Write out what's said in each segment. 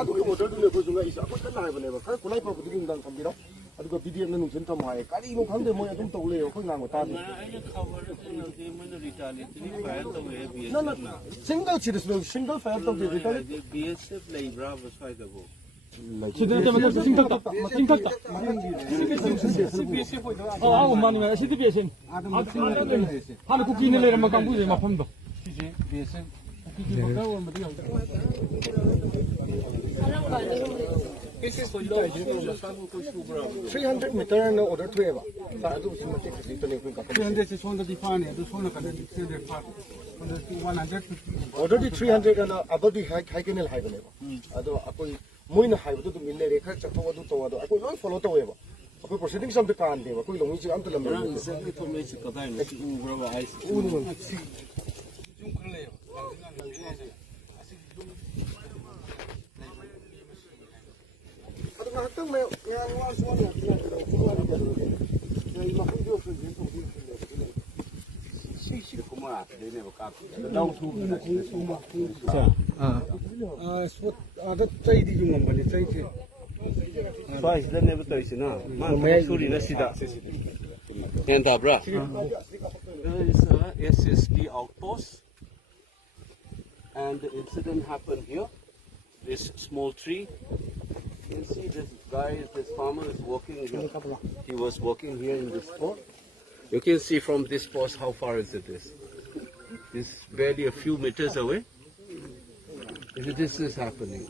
ꯑꯗꯨꯒꯤ ꯑꯣꯔꯗꯔꯗꯨꯅꯦ ꯑꯩꯈꯣꯏꯁꯨ ꯉꯛꯏꯁꯦ ꯑꯩꯈꯣꯏ ꯀꯟꯅ ꯍꯥꯏꯕꯅꯦꯕ ꯈꯔ ꯈꯨꯠꯂꯥꯏ ꯐꯕꯗꯨꯒꯤ ꯅꯨꯡꯗꯥꯡ ꯊꯝꯕꯤꯔꯣ ꯑꯗꯨꯒ ꯄꯤꯗꯤꯑꯦꯐꯅ ꯅꯨꯡꯊꯤꯟ ꯊꯝꯃꯣ ꯍꯥꯏꯌꯦ ꯀꯔꯤꯅꯣ ꯈꯪꯗꯦ ꯃꯣꯏ ꯑꯗꯨꯝ ꯇꯧ ꯂꯩꯌꯦ ꯑꯩꯈꯣꯏ ꯉꯥꯡꯕ ꯇꯥꯗꯦ ꯁꯤꯡꯒꯜ ꯁꯤꯗꯁꯨ ꯁꯤꯡꯒꯜ ꯐꯥꯏꯌꯔ ꯇꯧꯗꯦ BSF ꯂꯩꯕ꯭ꯔꯥꯕ ꯁ꯭ꯋꯥꯏꯗꯕꯨ 시대 때문에 싱탁다 싱탁다 아우 많이 많이 시대 BSM 하는 국기는 내려면 강부제 마품도 시제 BSM 국기 먹가 오면 돼 300 미터는 오더 투에바 사도 무슨 뭐 찍을 수 있더니 그러니까 300에 손도 디파네 또 손을 가는 300파 150 오더디 300는 아버지 하이겐을 하이버네바 아도 아코이 모이나 하이버도 좀 밀레 레카 잡고도 또와도 아코이 넌 폴로 또웨바 아코이 프로세싱 섬도 까안데바 아코이 농이지 암도 넘는 인포메이션 거다니 우브라바 아이스 우는 좀 그래요 아도 학당 매 그냥 와 수원이야 그냥 이 막힌 없어 아다 짜이디 좀 넘버니 짜이디 스와이스다 네부터 있으나 만 소리나 시다 엔다브라 There is a SSD outpost and the incident happened here. This small tree. You can see this guy, this farmer is working here. He was working here in this spot. You can see from this post how far is it is. It's barely a few meters away. This is happening.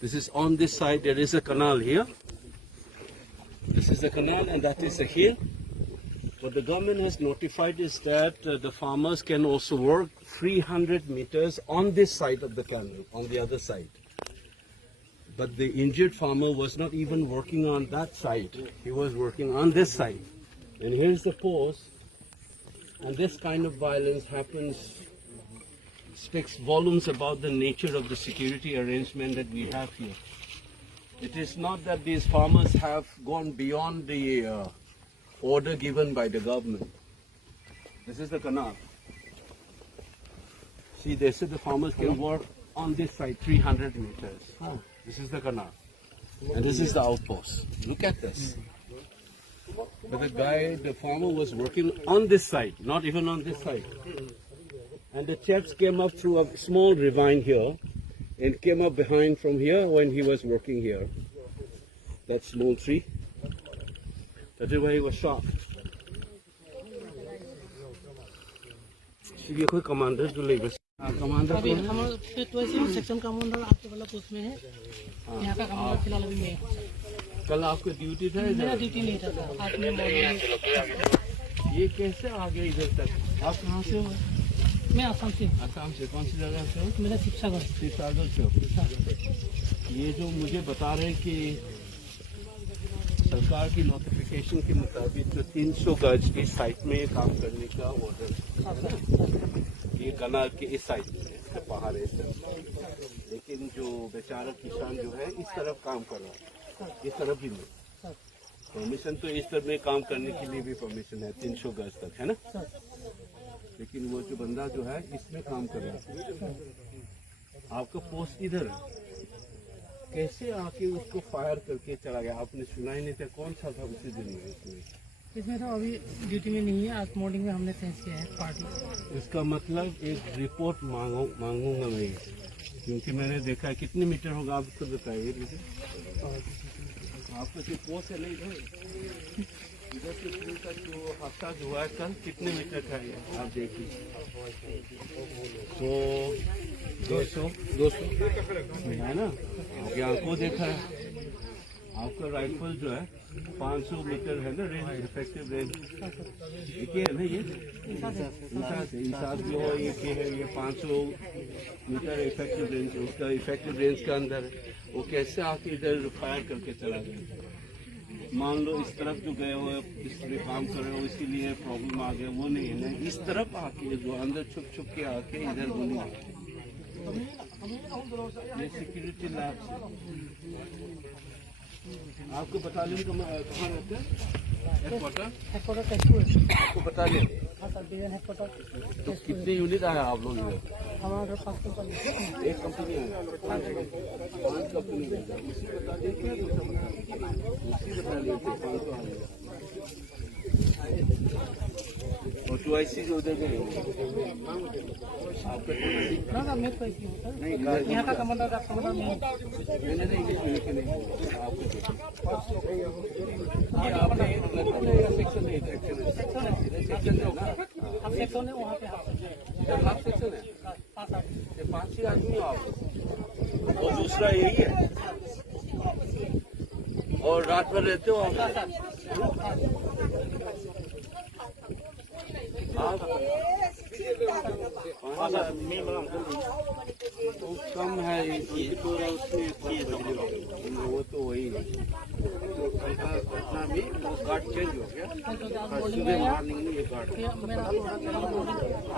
This is on this side. There is a canal here. This is a canal and that is a hill. What the government has notified is that the farmers can also work 300 meters on this side of the canal, on the other side. But the injured farmer was not even working on that side. He was working on this side. And here's the post. And this kind of violence happens, speaks volumes about the nature of the security arrangement that we have here. It is not that these farmers have gone beyond the order given by the government. This is the canal. See, they said the farmers can work on this side 300 meters. This is the canal. And this is the outpost. Look at this. But the farmer was working on this side, not even on this side. And the chaps came up through a small ravine here and came up behind from here when he was working here. That small tree. That is why he was shot. Commander to Lagos. Commander अभी हमारे तो section commander आपके वाला post में है यहाँ का commander फिलहाल अभी मैं कल आपको ड्यूटी था मेरा ड्यूटी नहीं था आज मैं ये कैसे आ गए इधर तक आप कहाँ से हो मैं आसाम से आसाम से कौन सी जगह से हो मेरा शिक्षागढ़ से हो ये जो मुझे बता रहे हैं कि सरकार की नोटिफिकेशन के मुताबिक तो 300 गज की साइट में काम करने का ऑर्डर ये कनाल के इस साइड में इसके पहाड़ इस तरफ लेकिन जो बेचारा किसान जो है इस तरफ काम कर रहा है इस तरफ भी नहीं परमिशन तो इस तरफ में काम करने के लिए भी परमिशन है 300 गज तक है ना लेकिन वो जो बंदा जो है इसमें काम कर रहा है आपका पोस्ट इधर है कैसे आके उसको फायर करके चला गया आपने सुना ही नहीं था कौन सा था उसी दिन में इसमें तो अभी ड्यूटी में नहीं है आज मॉर्निंग में हमने सेंस किया है पार्टी इसका मतलब एक रिपोर्ट मांगूंगा मैं क्योंकि मैंने देखा है कितने मीटर होगा आप खुद बताइए आपका जो पोस्ट है नहीं इधर से पुल तक जो हादसा हुआ है कल कितने मीटर का है आप देखिए 200 है ना आपकी आंखों देखा है आपका राइफल जो है 500 मीटर है ना रेंज इफेक्टिव रेंज देखिए है ना ये इंसास जो ये है ये 500 मीटर इफेक्टिव रेंज उसका इफेक्टिव रेंज का अंदर वो कैसे आके इधर फायर करके चला गया मान लो इस तरफ जो गए हो इसमें काम कर रहे हो इसीलिए प्रॉब्लम आ गया वो नहीं है ना इस तरफ आके जो अंदर छुप छुप के आके इधर गोली ये सिक्योरिटी लैब आपको बटालियन कहाँ रहते हैं हेडक्वार्टर हेडक्वार्टर कैसे आपको बटालियन हाँ सर डिवीजन हेडक्वार्टर तो कितने यूनिट आया आप लोग इधर हमारा 5 कंपनी एक कंपनी है 5 कंपनी है उसी बता दें क्या उसी बता दें 500 आएगा और तो ऐसी जो उधर गए आपका ना ना मैं कोई नहीं होता नहीं यहाँ का कमांडर का कमांडर नहीं नहीं आपको आपने सेक्शन है सेक्शन है ना आप सेक्शन है वहाँ पे हाफ सेक्शन है 5-6 आदमी हो आप और दूसरा यही है और रात भर रहते हो आप तो कम है वो तो वही है पटना में वो कार्ड चेंज हो गया सुबह मॉर्निंग में ये कार्ड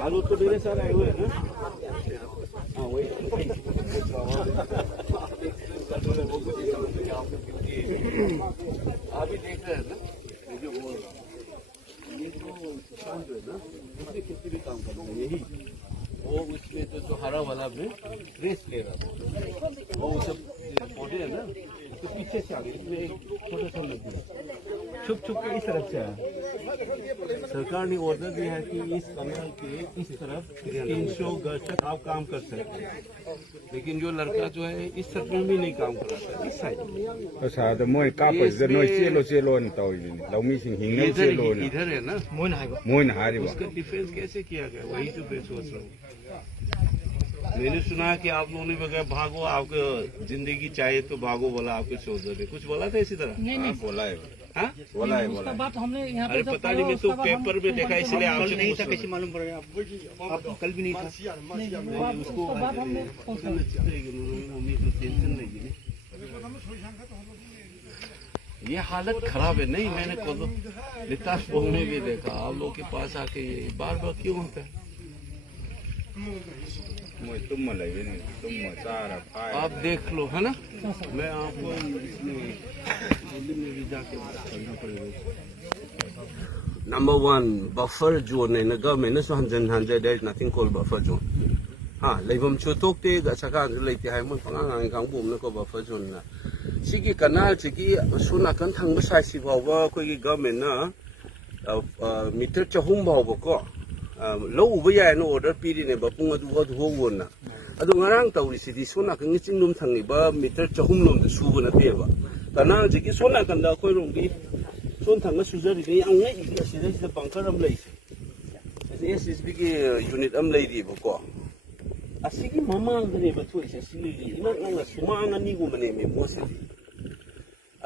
आलू तो मेरे सारे आए हुए हैं हाँ वही आप भी देख रहे हैं ना ये जो बोल रहा ये तो किसान जो है ना दूसरी खेती भी काम कर रहा है यही वो उसमें तो हरा वाला में रेस ले रहा था वो सब पौधे है ना तो पीछे से आ गए इसमें एक छोटा सा लग गया छुप के इस तरफ से आया सरकार ने ऑर्डर दिया है कि इस कमल के इस तरफ 300 गज तक आप काम कर सकते हैं लेकिन जो लड़का जो है इस तरफ में भी नहीं काम कर रहा था इस साइड ภาษาแต่มวยกล้าเปิดจะน้อยเสียโลเสียโลนต่ออยู่นี่เรามีสิ่งหิงน้ำเสียโลน इधर है ना มวยหนาดีกว่า उसका डिफेंस कैसे किया गया वही तो मैं सोच रहा हूँ मैंने सुना कि आप लोगों ने बगैर भागो आपको जिंदगी चाहिए तो भागो बोला आपके सोल्जर ने कुछ बोला था इसी तरह नहीं नहीं बोला है हाँ बोला है उसका बात हमने यहाँ पे अरे पता नहीं मैं तो पेपर में देखा इसलिए आपसे नहीं था कैसे मालूम पड़ेगा आपको कल भी नहीं था उसको बात हमने मम्मी को टेंशन नहीं है ये हालत खराब है नहीं मैंने खुद लिताश बहु में भी देखा आप लोग के पास आके ये बार बार क्यों होता है มวยตุ้มอะไรเว้ยนี่ตุ้มซาระพาย आप देख लो है ना मैं आपको इसमें दिल्ली में भी जाके बात करना पड़ेगा नंबर 1 बफर जोन है ना गवर्नमेंट सो हंजन there is nothing called buffer zone हाँ लेबम छोटोक ते गसका लेते है मन पंगांग कांगबुम न को बफर जोन ना सिगी कनाल सिगी सुना कन थांब साइसि बावबा कोई गवर्नमेंट ना मीटर चहुम बावबा को लो उबा याय नो ऑर्डर पीरिने बपुंग अदु वोना अदु ngarang tawrisi디 sona kan chingdum thangiba meter chahum lom da suba na teba kana jiki sona kan da khoi rong gi son thanga sujari ni ang ngai igi sida sida bunker am lai SSB ki unit am lai di ba ko asigi mamang ne ba thoi se sili ina nga sumang ani gu mane me mose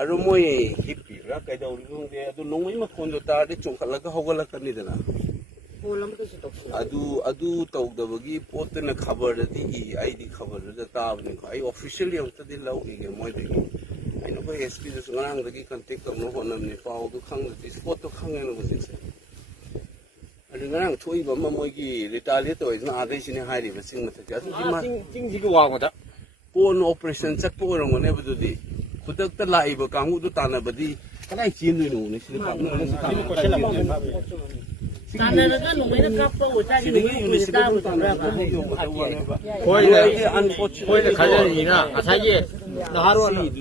aro moi hippi ra kai da uri rong de adu nongoi ma kon do ta de chongkhala ka hogala kan ni dana adu tawdabagi potna khabar di id khabar da tabne ko ai officially amta di law ige moi de ai no ko sp da sungang da ki contact kam no honam ne paw du khang da spot to khang no ko sin se adu ngarang thoi ba ma moi gi retaliate to is na ade sine hai ri ba sing ma ta adu ma jing ji ko wa ko da pon operation chat po rong ne ba du di khudak ta lai ba kang du ta na ba di kanai chin ni no ne sine pa no ne sa ko question la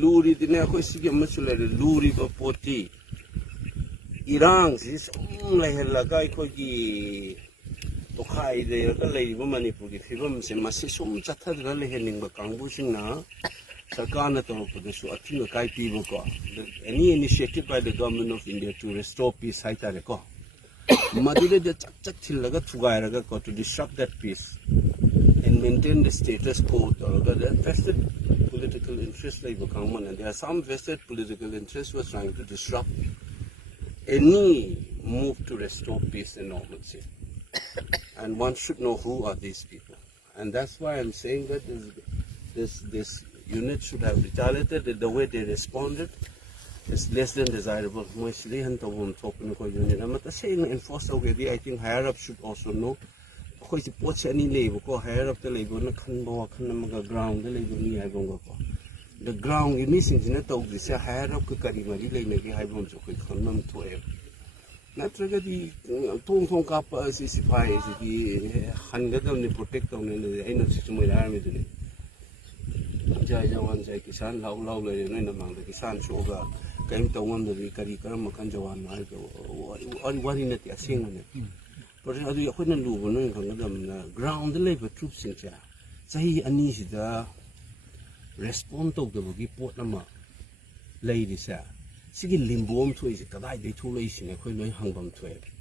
luri ko sige masule luri ba poti irang si som lai hela kai ko gi to khai de ka lei ba manipur gi phibam se masi som chatha ra le hening ba kangbu sing na sarkar na to pu su athing kai pi ba ko any initiative by the government of India to restore peace hai ta ko Madura de chak thilaga thugairaga ko to disrupt that peace and maintain the status quo or the vested political interest like Bakangman and there are some vested political interests who are trying to disrupt any move to restore peace and normalcy and one should know who are these people and that's why I'm saying that this unit should have retaliated the way they responded is less than desirable. Mostly, and the one talking to unit. I'm not saying enforce already. I think higher up should also know. Because the ports any labor, go higher up the labor, no can go a ground, the labor me I don't go. The ground in missing in the talk, this higher up Kukarima, maybe I won't so quick on them to ꯅꯠꯇ꯭ꯔꯒꯗꯤ ꯊꯣꯡ ꯀꯥꯞꯄ ꯑꯁꯤ ꯁꯤꯐꯥꯏ ꯑꯁꯤꯗꯤ ꯍꯟꯒꯗꯕꯅꯤ protect ꯇꯧꯅꯩꯅꯗꯤ ꯑꯩꯅ ꯁꯤꯁꯨ ꯃꯣꯏꯗ ꯍꯥꯏꯔꯝꯃꯤꯗꯨꯅꯤ ꯖꯥꯏ ꯖꯋꯥꯟ ꯖꯥꯏ ꯀꯤꯁꯥꯟ ꯂꯥꯎ ꯂꯩꯔꯦ ꯅꯣꯏꯅ ꯃꯥꯡꯗ ꯀꯤꯁꯥꯟ ꯁꯣꯛꯑꯒ ꯀꯔꯤꯝ ꯇꯧ ꯉꯝꯗꯕꯤ ꯀꯔꯝ ꯃꯈꯜ ꯖꯋꯥꯟꯅꯣ ꯍꯥꯏꯕꯗꯣ ꯋꯥꯔꯤ ꯅꯠꯇꯦ ꯑꯁꯦꯡꯕꯅꯦ ꯑꯗꯨ ꯑꯩꯈꯣꯏꯅ ꯂꯨꯕ ꯅꯣꯏꯅ ꯈꯪꯒꯗꯕꯅꯤꯅ ꯒ꯭ꯔꯥꯎꯟꯗ ꯂꯩꯕ ꯇ꯭ꯔꯨꯞꯁꯤꯡꯁꯦ ꯆꯍꯤ 2ꯁꯤꯗ ꯔꯦꯁꯄꯣꯟ ꯇꯧꯗꯕꯒꯤ ꯄꯣꯠ ꯑꯃ ꯂꯩꯔꯤꯁꯦ ꯁꯤꯒꯤ ꯂꯤꯝꯕꯣ ꯑꯃ ꯊꯣꯛꯏꯁꯦ ꯀꯗꯥꯏꯗꯒꯤ ꯊꯣꯛꯂꯛꯏꯁꯤꯅꯦ ꯑꯩꯈꯣꯏ ꯂꯣꯏ ꯍꯪꯐꯝ ꯊꯣꯛꯑꯦ